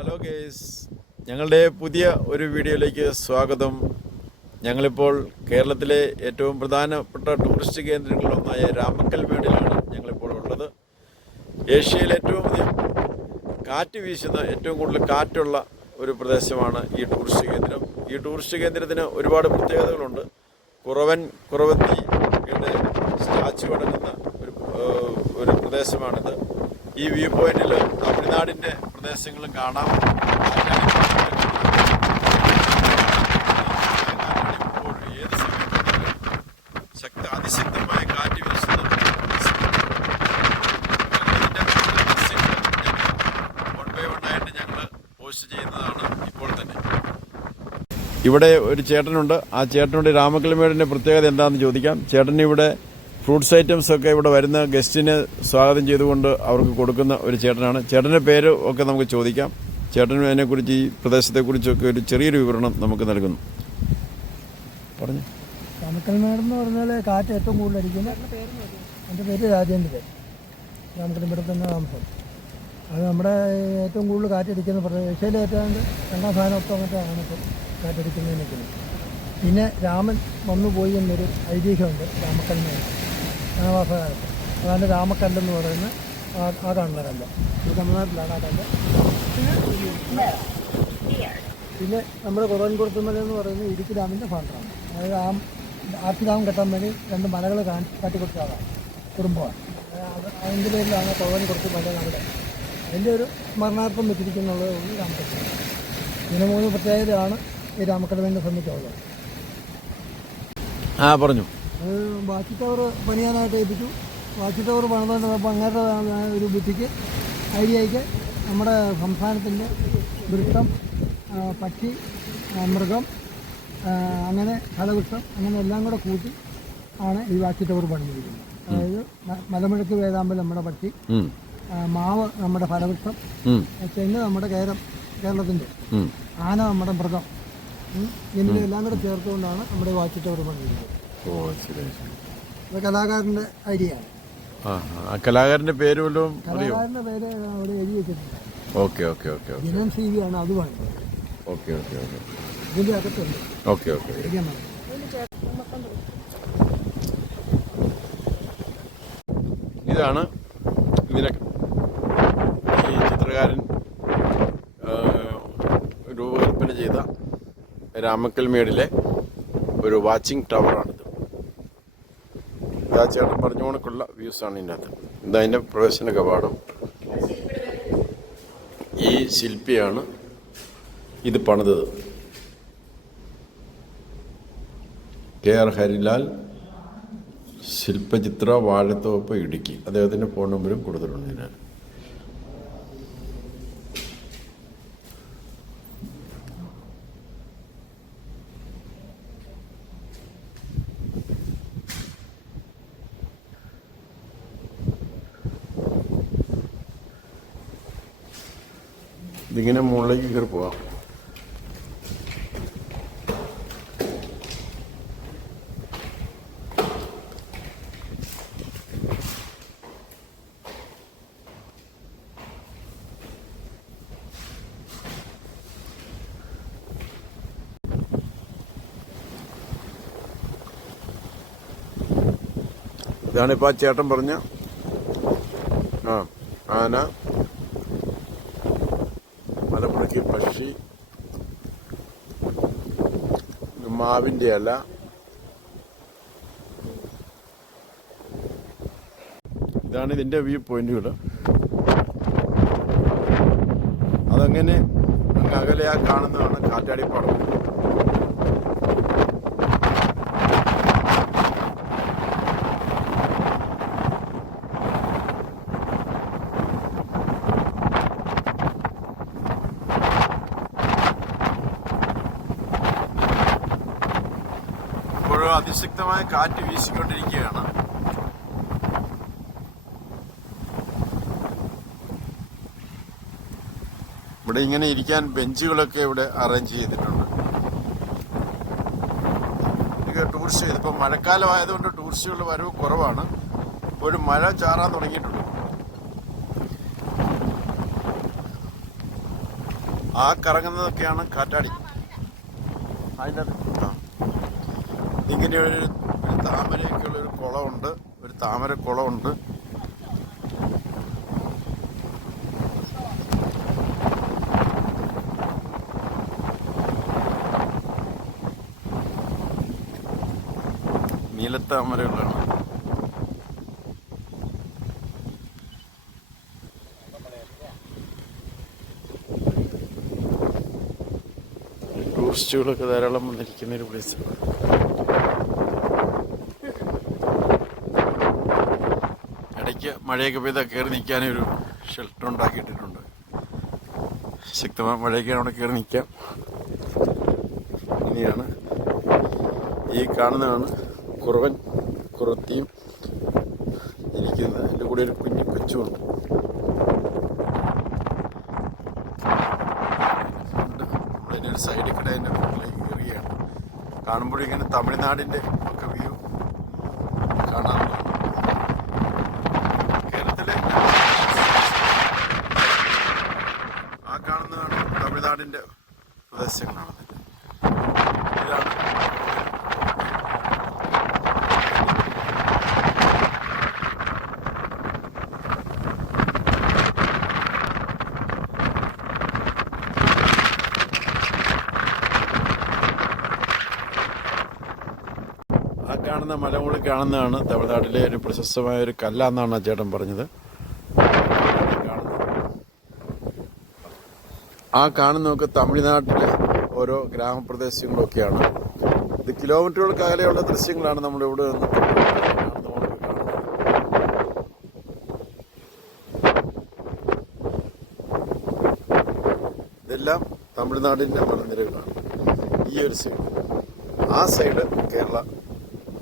Hello guys, ഞങ്ങളുടെ പുതിയ ഒരു വീഡിയോയിലേക്ക് സ്വാഗതം. ഞങ്ങളിപ്പോൾ കേരളത്തിലെ ഏറ്റവും പ്രധാനപ്പെട്ട ടൂറിസ്റ്റ് കേന്ദ്രങ്ങളിലൊന്നായ രാമക്കൽമേടിലാണ് ഞങ്ങളിപ്പോൾ ഉള്ളത്. ഏഷ്യയിൽ ഏറ്റവും അധികം കാറ്റ് വീശുന്ന, ഏറ്റവും കൂടുതൽ കാറ്റുള്ള ഒരു പ്രദേശമാണ് ഈ ടൂറിസ്റ്റ് കേന്ദ്രം. ഈ ടൂറിസ്റ്റ് കേന്ദ്രത്തിന് ഒരുപാട് പ്രത്യേകതകളുണ്ട്. കുറവത്തിയുടെ സ്റ്റാച്ചു അടങ്ങുന്ന ഒരു പ്രദേശമാണിത്. ഈ വ്യൂ പോയിന്റിൽ തമിഴ്നാടിൻ്റെ പ്രദേശങ്ങളും കാണാം. ഏത് സമയത്തും അതിശക്തമായ കാറ്റ് വീശുന്ന വൺ ബൈ വൺ ആയിട്ട് ഞങ്ങൾ പോസ്റ്റ് ചെയ്യുന്നതാണ് ഇപ്പോൾ തന്നെ. ഇവിടെ ഒരു ചേട്ടനുണ്ട്. ആ ചേട്ടനോട് രാമക്കൽമേടിൻ്റെ പ്രത്യേകത എന്താണെന്ന് ചോദിക്കാം. ചേട്ടൻ ഇവിടെ ഫ്രൂട്ട്സ് ഐറ്റംസ് ഒക്കെ ഇവിടെ വരുന്ന ഗസ്റ്റിനെ സ്വാഗതം ചെയ്തുകൊണ്ട് അവർക്ക് കൊടുക്കുന്ന ഒരു ചേട്ടനാണ്. ചേട്ടൻ്റെ പേര് ഒക്കെ നമുക്ക് ചോദിക്കാം. ചേട്ടൻ അതിനെക്കുറിച്ച്, ഈ പ്രദേശത്തെക്കുറിച്ചൊക്കെ ഒരു ചെറിയൊരു വിവരണം നമുക്ക് നൽകുന്നു. പറഞ്ഞു. രാമക്കൽമേട് എന്ന് പറഞ്ഞാൽ കാറ്റ് ഏറ്റവും കൂടുതൽ അടിക്കുന്ന, എൻ്റെ പേര് രാജേന്ദ്രൻ. രാമക്കൽമേട് തന്നെ താമസം. അത് നമ്മുടെ ഏറ്റവും കൂടുതൽ കാറ്റടിക്കുന്ന പ്രദേശം, ഏഷ്യയിലെ ഏറ്റവും രണ്ടാം സ്ഥാനമൊക്കെ അങ്ങനത്തെയാണ് ഇപ്പോൾ കാറ്റടിക്കുന്നതിന് നിൽക്കുന്നത്. പിന്നെ രാമൻ വന്നു പോയി എന്നൊരു ഐതിഹ്യമുണ്ട് രാമക്കൽമേട് വനവാസകാലത്ത്. അതാണ് രാമക്കല്ലെന്ന് പറയുന്ന ആ കാണുന്ന കല്ല്. ഇത് തമിഴ്നാട്ടിലാണ് ആ കല്ല്. പിന്നെ നമ്മുടെ കുറവൻകുളത്തുമല എന്ന് പറയുന്നത് ഇടുക്കി ഡാമിൻ്റെ ഫാണ്ടറാണ്. അതായത് ആർച്ച് ഡാം കെട്ടാൻ വേണ്ടി രണ്ട് മലകൾ കാട്ടിക്കൊടുത്ത ആളാണ്, കുടുംബമാണ്. അതിൻ്റെ പേരിലാണ് കുറവൻകുളത്ത് മല അവിടെ. അതിൻ്റെ ഒരു സ്മരണാർത്ഥം വെച്ചിരിക്കുന്നുള്ളത് കൊണ്ട് രാമക്കൽമേട്. ഇതിന് 3 പ്രത്യേകതയാണ് ഈ രാമക്കൽമേടിനെ സംബന്ധിച്ചുള്ളത്. പറഞ്ഞു. അത് വാച്ച് ടവർ പണിയാനായിട്ട് ഏൽപ്പിച്ചു. വാച്ച് ടവർ പണിതുകൊണ്ടിരുന്നപ്പോൾ അങ്ങനത്തെ ഒരു ബുദ്ധിക്ക് ഐഡിയയ്ക്ക് നമ്മുടെ സംസ്ഥാനത്തിൻ്റെ വൃക്ഷം, പക്ഷി, മൃഗം, അങ്ങനെ ഫലവൃക്ഷം, അങ്ങനെ എല്ലാം കൂടെ കൂട്ടി ആണ് ഈ വാച്ച് ടവർ പണിഞ്ഞിരിക്കുന്നത്. അതായത് മലമുഴക്ക് വേഴാമ്പൽ നമ്മുടെ പക്ഷി, മാവ് നമ്മുടെ ഫലവൃക്ഷം, തെങ്ങ് നമ്മുടെ കേരളത്തിൻ്റെ, ആന നമ്മുടെ മൃഗം, ഇതിൻ്റെ എല്ലാം കൂടെ ചേർത്തുകൊണ്ടാണ് നമ്മുടെ വാച്ച് ടവർ പണിതിരിക്കുന്നത്. അത് കലാകാരൻ്റെ ഐഡിയ ആണ്. കലാകാരൻ്റെ പേര് വല്ലതും? കലാകാരൻ്റെ പേര് അവിടെ എഴുതി വെച്ചിട്ടുണ്ട്. Okay okay okay okay. ജനം സി വി ആണ് അത് പണിത്. Okay okay okay. ഇതിൻ്റെ അകത്തുണ്ട്. Okay okay. ഇതാണ് ഇതിനെ ഈ ചിത്രകാരൻ രൂപകൽപ്പന ചെയ്ത രാമക്കൽമേടിലെ ഒരു വാച്ചിങ് ടവറാണിത്. ആ ചേട്ടൻ പറഞ്ഞുകൊണ്ടുള്ള വ്യൂസാണ് ഇതിൻ്റെ അകത്ത്. ഇതതിൻ്റെ പ്രവേശന കവാടം. ഈ ശില്പിയാണ് ഇത് പണിതത്. KR ഹരിലാൽ, ശില്പചിത്ര, വാഴത്തോപ്പ്, ഇടുക്കി. അദ്ദേഹത്തിൻ്റെ ഫോൺ നമ്പരും കൊടുത്തിട്ടുണ്ട് ഞാൻ. ഇതിങ്ങനെ മുകളിലേക്ക് കയറി പോവാം. ഇതാണിപ്പോൾ ആ ചേട്ടൻ പറഞ്ഞ ആന, മലമുഴക്കി പക്ഷി, മാവിൻ്റെ ഇല. ഇതാണ് ഇതിൻ്റെ വ്യൂ പോയിന്റുകൾ. അതങ്ങനെ അങ്ങ് അകലെ ആ കാണുന്നതാണ് കാറ്റാടിപ്പാടം. അതിശക്തമായ കാറ്റ് വീശിക്കൊണ്ടിരിക്കുകയാണ്. ഇവിടെ ഇങ്ങനെ ഇരിക്കാൻ ബെഞ്ചുകളൊക്കെ ഇവിടെ അറേഞ്ച് ചെയ്തിട്ടുണ്ട്. ടൂറിസ്റ്റ് ഇതിപ്പോൾ മഴക്കാലം ആയതുകൊണ്ട് ടൂറിസ്റ്റുകളുടെ വരവ് കുറവാണ്. ഒരു മഴ ചാറാൻ തുടങ്ങിയിട്ടുണ്ട്. ആ കറങ്ങുന്നതൊക്കെയാണ് കാറ്റാടി. അതിൻ്റെ ഇങ്ങനെ ഒരു താമരയൊക്കെയുള്ളൊരു കുളമുണ്ട്, ഒരു താമര കുളമുണ്ട്. നീലത്താമരകളാണ്. ടൂറിസ്റ്റുകളൊക്കെ ധാരാളം വന്നിരിക്കുന്ന ഒരു പ്ലേസാണ്. ഇടയ്ക്ക് മഴയൊക്കെ പെയ്താൽ കയറി നിൽക്കാനൊരു ഷെൽട്ടർ ഉണ്ടാക്കിയിട്ടിട്ടുണ്ട്. ശക്തമായ മഴയൊക്കെ അവിടെ കയറി നിൽക്കാം. ഇനിയാണ് ഈ കാണുന്നതാണ് കുറവൻ കുറത്തിയും ഇരിക്കുന്നത്. അതിൻ്റെ കൂടെ ഒരു കുഞ്ഞു കൊച്ചുമുണ്ട്. നമ്മളതിൻ്റെ ഒരു സൈഡിൽ കൂടെ അതിൻ്റെ മുകളിലേക്ക് കയറുകയാണ്. കാണുമ്പോഴും ഇങ്ങനെ തമിഴ്നാടിൻ്റെ ഒക്കെ വ്യൂ കാണാവുന്നതാണ്. കേരളത്തിലെ ആ കാണുന്നതാണ് തമിഴ്നാടിൻ്റെ പ്രദേശങ്ങളാണ്. ഇതാണ് ആ കാണുന്ന മലമുകളിൽ കാണുന്നതാണ് തമിഴ്നാട്ടിലെ ഒരു പ്രശസ്തമായ ഒരു കല്ലാന്നാണ് ആ ചേട്ടൻ പറഞ്ഞത്. ആ കാണുന്നതൊക്കെ തമിഴ്നാട്ടിലെ ഓരോ ഗ്രാമപ്രദേശങ്ങളൊക്കെയാണ്. ഇത് കിലോമീറ്ററുകൾക്ക് അകലെയുള്ള ദൃശ്യങ്ങളാണ് നമ്മളിവിടെ നിന്ന് ഇതെല്ലാം തമിഴ്നാടിൻ്റെ മലനിരകളാണ്. ഈ ഒരു സൈഡ്, ആ സൈഡ് കേരള.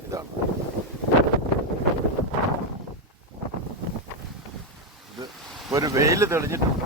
ഇതാണ് ഇത്. ഒരു വെയിൽ തെളിഞ്ഞിട്ടുണ്ട്.